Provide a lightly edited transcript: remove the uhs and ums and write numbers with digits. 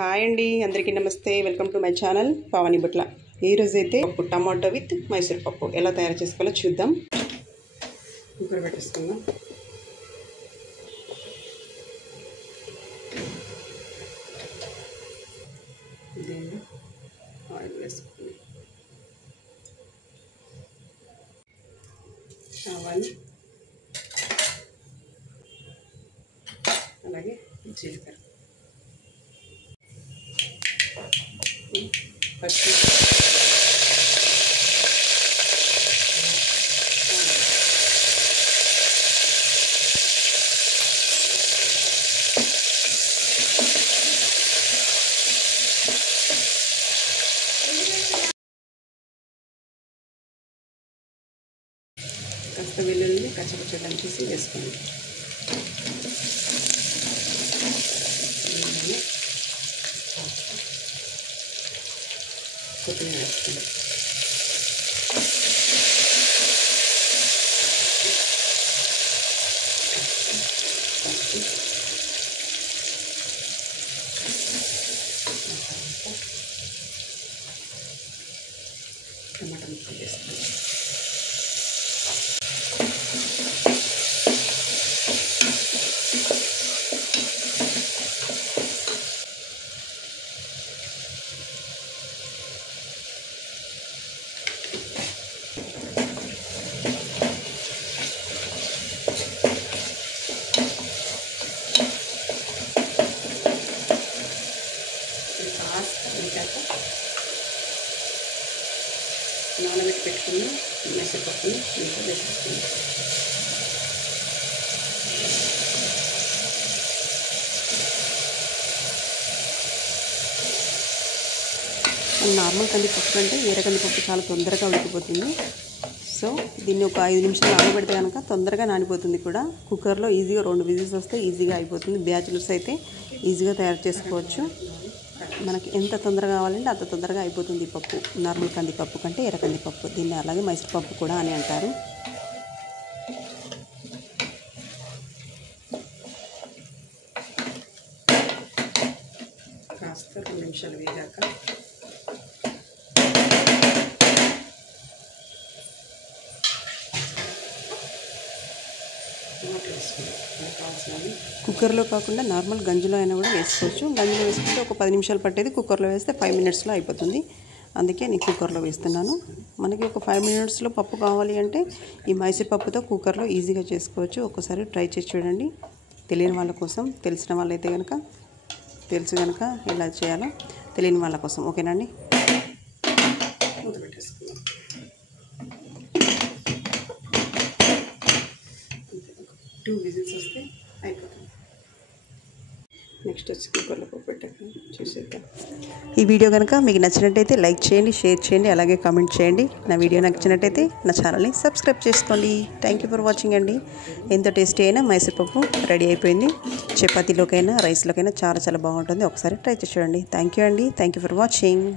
Hi అండి, అందరికీ నమస్తే. Welcome to my channel Pavani Butla. ఈరోజు అయితే పప్పు టమాటో విత్ మైసూర్ పప్పు ఎలా తయారు చేసుకోవాలో చూద్దాం. కుక్కర్ పెట్టేసుకుందాం. దీన్ని ఆయిల్ వేసుకుందాం. ఆవాలు, అలాగే జీలకర్ర, పచ్చి కాస్త వెల్లుల్లిని కచ్చపచ్చ దంచేసి వేసుకోండి. కొత్తిమీర వేసుకోండి. టమాటా ముక్కలు వేసుకోండి. నానబెట్టి పెట్టుకున్న మైసూర్పప్పుని దీంట్లో వేసేసుకుందాం. నార్మల్ కందిపప్పు కంటే వేరే కందిపప్పు చాలా తొందరగా ఉడికిపోతుంది. సో దీన్ని ఒక 5 నిమిషాలు నానబెడితే కనుక తొందరగా నానిపోతుంది కూడా. కుక్కర్లో ఈజీగా 2 విజిల్స్ వస్తే ఈజీగా అయిపోతుంది. బ్యాచులర్స్ అయితే ఈజీగా తయారు చేసుకోవచ్చు. మనకి ఎంత తొందరగా కావాలంటే అంత తొందరగా అయిపోతుంది ఈ పప్పు. నార్మల్ కందిపప్పు కంటే ఎర్ర కందిపప్పు, దీన్ని అలాగే మైసూర్ పప్పు కూడా అని అంటారు. కాస్త 2 నిమిషాలు వేగాక కుక్కర్లో కాకుండా నార్మల్ గంజిలో అయినా కూడా వేసుకోవచ్చు. గంజిలో వేసుకుంటే ఒక 10 నిమిషాలు పట్టేది, కుక్కర్లో వేస్తే 5 మినిట్స్లో అయిపోతుంది. అందుకే నేను కుక్కర్లో వేస్తున్నాను. మనకి ఒక 5 మినిట్స్లో పప్పు కావాలి అంటే ఈ మైసూర్ పప్పుతో కుక్కర్లో ఈజీగా చేసుకోవచ్చు. ఒకసారి ట్రై చేసి చూడండి. తెలియని వాళ్ళ కోసం, తెలిసిన వాళ్ళైతే కనుక తెలుసు కనుక ఎలా చేయాలో తెలియని వాళ్ళ కోసం. ఓకేనండి. మూత పెట్టేసుకుందాం. 2 విజిల్స్ వస్తే అయిపోతుంది. నెక్స్ట్ వచ్చి కుక్కర్లో పప్పు పెట్టాక చూసేద్దాం. ఈ వీడియో కనుక మీకు నచ్చినట్టయితే లైక్ చేయండి, షేర్ చేయండి, అలాగే కామెంట్ చేయండి. నా వీడియో నచ్చినట్టయితే నా ఛానల్ని సబ్స్క్రైబ్ చేసుకోండి. థ్యాంక్ యూ ఫర్ వాచింగ్ అండి. ఎంతో టేస్టీ అయినా మైసూర్ పప్పు రెడీ అయిపోయింది. చపాతీలోకైనా రైస్లోకైనా చాలా చాలా బాగుంటుంది. ఒకసారి ట్రై చేసి చూడండి. థ్యాంక్ యూ అండి. Thank you for watching.